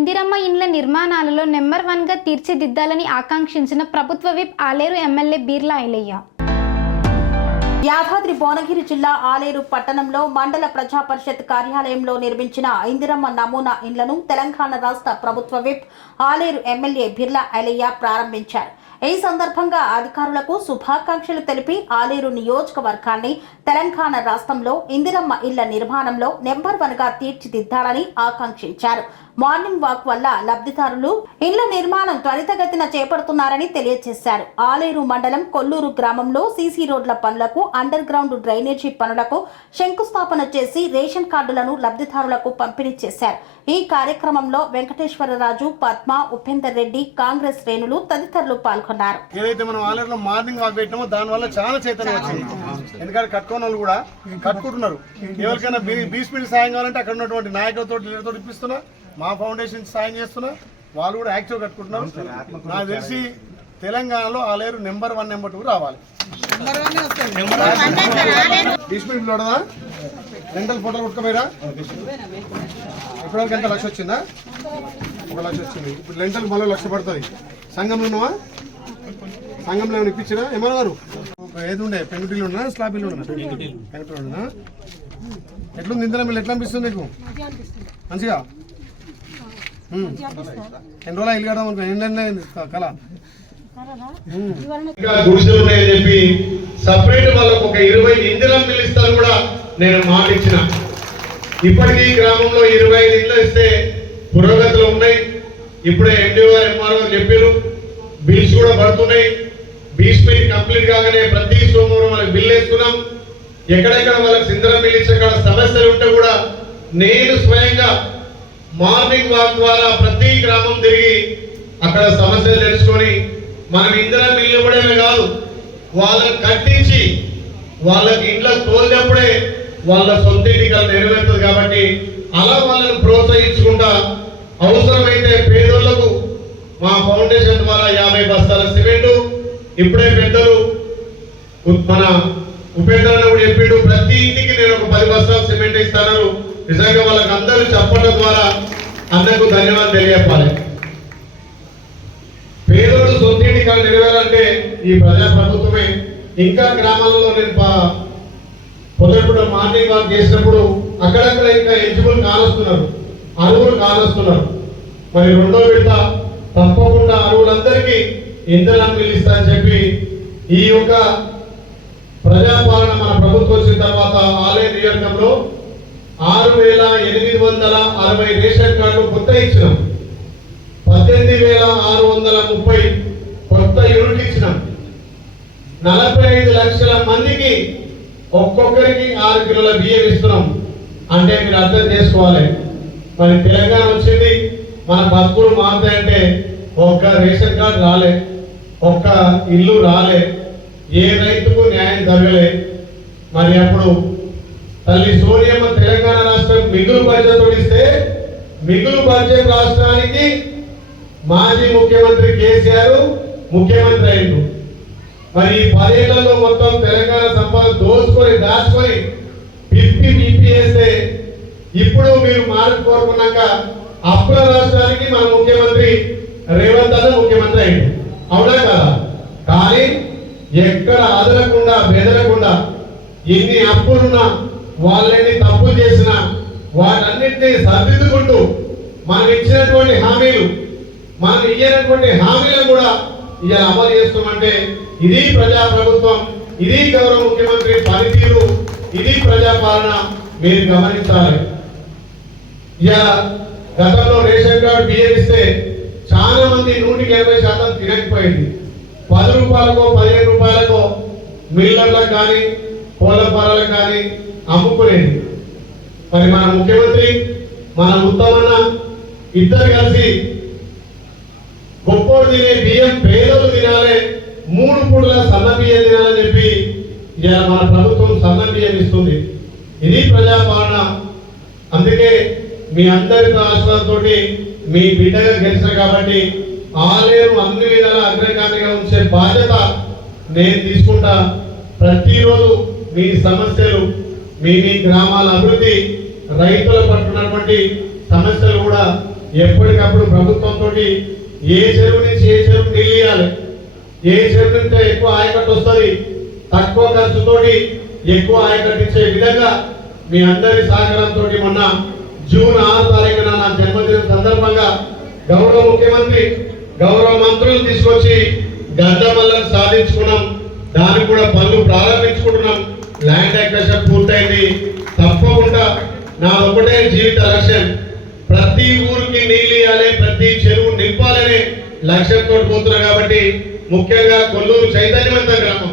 ఇందిరమ్మ ఇండ్ల నిర్మాణాలలో నెంబర్ వన్గా తీర్చిదిద్దాలని ఆకాంక్షించిన ప్రభుత్వ విప్ ఆలేరు ఎమ్మెల్యే బీర్లా ఐలయ్య. యాదాద్రి భువనగిరి జిల్లా ఆలేరు పట్టణంలో మండల ప్రజా పరిషత్ కార్యాలయంలో నిర్మించిన ఇందిరమ్మ నమూనా ఇండ్లను తెలంగాణ రాష్ట్ర ప్రభుత్వ విప్ ఆలేరు ఎమ్మెల్యే బిర్లా ఐలయ్య ప్రారంభించారు. ఈ సందర్భంగా అధికారులకు శుభాకాంక్షలు తెలిపి ఆలేరు నియోజకవర్గాన్ని తెలంగాణ రాష్ట్రంలో ఇందిరమ్మ ఇళ్ళ నిర్మాణంలో నెంబర్ వన్గా తీర్చిదిద్దాలని ఆకాంక్షించారు. మార్నింగ్ వాక్ వల్ల లబ్ధిదారులు ఇళ్ళ నిర్మాణం త్వరితగతిన చేపడుతున్నారని తెలియజేశారు. ఆలేరు మండలం కొల్లూరు గ్రామంలో సీసీ రోడ్ల పనులకు అండర్ గ్రౌండ్ డ్రైనేజీ పనులకు శంకుస్థాపన చేసి రేషన్ కార్డులను లబ్ధిదారులకు పంపిణీ చేశారు. ఈ కార్యక్రమంలో వెంకటేశ్వరరాజు పద్మ ఉపేందర్ రెడ్డి కాంగ్రెస్ శ్రేణులు తదితరులు పాల్గొన్నారు. ఏదైతే మనం ఆలయంలో మార్నింగ్ వాక్ పెట్టామో దాని వల్ల చాలా చైతన్యం వచ్చింది. ఎందుకంటే వాళ్ళు కూడా కట్టుకుంటున్నారు. ఎవరికైనా బీ సాయం కావాలంటే అక్కడ ఉన్నటువంటి నాయకులతో లీడర్తో ఇప్పిస్తున్నా. మా ఫౌండేషన్ సాయం చేస్తున్నా. వాళ్ళు కూడా యాక్టివ్ కట్టుకుంటున్నారు. నాకు తెలిసి తెలంగాణలో Aler number one number two రావాలి. బీస్మెంట్ రెంటల్ ఫోటోలు కొట్టుకోపోయారా? ఇప్పటివరకు ఎంత లక్ష వచ్చిందా? ఒక లక్ష వచ్చింది. ఇప్పుడు రెంటల్ మళ్ళీ లక్ష పడుతుంది. సంఘంలో ఉన్నావా? సంఘంలో ఏమైనా ఇప్పించారా? ఏమన్నా గారు ఏది ఉండే పెంకుటిల్లు ఉన్నా స్లాబ్ ఇల్లు ఉన్నా ఎట్లుంది? ఇందులో మీరు ఎట్లా అనిపిస్తుంది నీకు? మంచిగా. ఎన్ని రోజులు ఇల్లు కడదాం అనుకో ఎన్ని కళ? ఇంకా గుడిసెలు ఉన్నాయని చెప్పి సపరేట్ వాళ్ళకు ఒక ఇరవై ఇందిరం ఇస్తారు కూడా నేను మాట ఇచ్చిన ఇప్పటికీ ఈ గ్రామంలో ఇరవై ఐదు ఇళ్ళు ఇస్తే పురోగతిలో ఉన్నాయి. ఇప్పుడే ఎండిఓ ఎంఆర్ఓ చెప్పారు బిల్స్ కూడా పడుతున్నాయి. బీచ్ మీట్ కంప్లీట్ కాగానే ప్రతి సోమవారం వాళ్ళకి బిల్ వేసుకున్నాం ఎక్కడెక్కడ వాళ్ళకి సిందరం బిల్ ఇచ్చే కాడ సమస్యలు ఉంటే కూడా నేను స్వయంగా మార్నింగ్ వాక్ ద్వారా ప్రతి గ్రామం తిరిగి అక్కడ సమస్యలు తెలుసుకొని మనం ఇందిరా బిల్లు ఇవ్వడమే కాదు వాళ్ళని కట్టించి వాళ్ళకి ఇంట్లో తోలినప్పుడే వాళ్ళ సొంత ఇంటికలు నెరవేరుతుంది కాబట్టి అలా వాళ్ళని ప్రోత్సహించుకుంటా అవసరమైతే పేదోళ్ళకు మా ఫౌండేషన్ ద్వారా యాభై బస్తాల ఇప్పుడే పెద్దలు మన ఉపేంద్ర కూడా చెప్పిండు ప్రతి ఇంటికి నేను ఒక పది బస్తాలు సిమెంట్ ఇస్తాను నిజంగా వాళ్ళకి అందరూ చెప్పడం ద్వారా అందరికీ ధన్యవాదాలు తెలియపాలి పేదోడు సొంతిని కానీ నెరవేరాలంటే ఈ ప్రజా ప్రభుత్వమే ఇంకా గ్రామాలలో నేను పా- మార్నింగ్ వాక్ చేసినప్పుడు అక్కడక్కడ ఇంకా ఎలిజిబుల్ కాలుస్తున్నారు. అరువులు కాలుస్తున్నారు. మరి రెండో విడత తప్పకుండా అరువులందరికీ ఇంధనం పిలుస్తా అని చెప్పి ఈ యొక్క ప్రజాపాలన మన ప్రభుత్వం వచ్చిన తర్వాత ఆలయ నియోజకంలో ఆరు వేల ఎనిమిది వందల అరవై రేషన్ కార్డులు కొత్త ఇచ్చినాం. పద్దెనిమిది వేల ఆరు వందల ముప్పై కొత్త యూనిట్ ఇచ్చినాం. నలభై ఐదు లక్షల మందికి ఒక్కొక్కరికి ఆరు కిలోల బియ్యం ఇస్తున్నాం. అంటే మీరు అర్థం చేసుకోవాలి. మరి తెలంగాణ వచ్చింది మన బతుకులు మారుతాయంటే ఒక్క రేషన్ కార్డు రాలేదు ఒక్క ఇల్లు రాలే ఏ రైతుకు న్యాయం జరగలే. మరి అప్పుడు తల్లి సోనియమ్మ తెలంగాణ రాష్ట్రం మిగులు బడ్జెట్ ఇస్తే మిగులు బడ్జెట్ రాష్ట్రానికి మాజీ ముఖ్యమంత్రి కేసీఆర్ ముఖ్యమంత్రి అయిండు. మరి ఈ పదేళ్ళలో మొత్తం తెలంగాణ సంపద దోచుకొని దాచుకొని పిప్పి పిప్పి వేస్తే ఇప్పుడు మీరు మార్పు కోరుకున్నాక అప్పుల రాష్ట్రానికి మన ముఖ్యమంత్రి రేవంత్ అన్న ముఖ్యమంత్రి అయింది అవునా కదా? కానీ ఎక్కడ అదలకుండా బెదరకుండా ఎన్ని అప్పులున్నా వాళ్ళని తప్పులు చేసినా వాటన్నింటినీ సరిదిద్దుకుంటూ మనం ఇచ్చినటువంటి హామీలు మనం ఇయ్యనటువంటి హామీలను కూడా ఇలా అమలు చేస్తామంటే ఇది ప్రజా ప్రభుత్వం ఇది గౌరవ ముఖ్యమంత్రి పనితీరు ఇది ప్రజాపాలన మీరు గమనించాలి. ఇలా గతంలో రేషన్ కార్డు బియ్యం ఇస్తే చాలా మంది నూటికి యాభై శాతం తినకపోయింది పది రూపాయలకో పదిహేను రూపాయలకో మిల్లర్లకు కానీ కోళ్ళ పాలలకు కానీ అమ్ముకునేది. మరి మన ముఖ్యమంత్రి మన ఉత్తమన్న ఇద్దరు కలిసి గొప్పోడు తినే బియ్యం పేదలు తినాలి మూడు పూటల సన్న బియ్యం తినాలని చెప్పి ఇలా మన ప్రభుత్వం సన్న బియ్యం ఇస్తుంది. ఇది ప్రజాపాలన. అందుకే మీ అందరి ఆశీర్వాదంతో మీ బిడ్డగా గెలిచిన కాబట్టి ఆలయం అన్ని విధాల అగ్రగామిగా ఉంచే బాధ్యత నేను తీసుకుంటా. ప్రతిరోజు మీ సమస్యలు మీ మీ గ్రామాల అభివృద్ధి రైతుల పట్టున్నటువంటి సమస్యలు కూడా ఎప్పటికప్పుడు ప్రభుత్వంతో ఏ చెరువు నుంచి ఏ చెరువు నిలియాలి ఏ చెరువు నుంచి ఎక్కువ ఆయకట్టు వస్తుంది? తక్కువ ఖర్చుతోటి ఎక్కువ ఆయకట్టు ఇచ్చే విధంగా మీ అందరి సహకారంతో మొన్న జూన్ ఆరు తారీఖున నా సందర్భంగా గౌరవ ముఖ్యమంత్రి గౌరవ మంత్రులు తీసుకొచ్చి గడ్డమల్లను సాధించుకున్నాం. దానికి కూడా పనులు ప్రారంభించుకుంటున్నాం. ల్యాండ్ అక్వేషన్ పూర్తయింది. తప్పకుండా నా ఒకటే జీవిత లక్ష్యం ప్రతి ఊరికి నీళ్ళు ఇవ్వాలి ప్రతి చెరువు నింపాలనే లక్ష్యంతో పోతున్నా కాబట్టి ముఖ్యంగా కొల్లూరు చైతన్యవంత గ్రామం.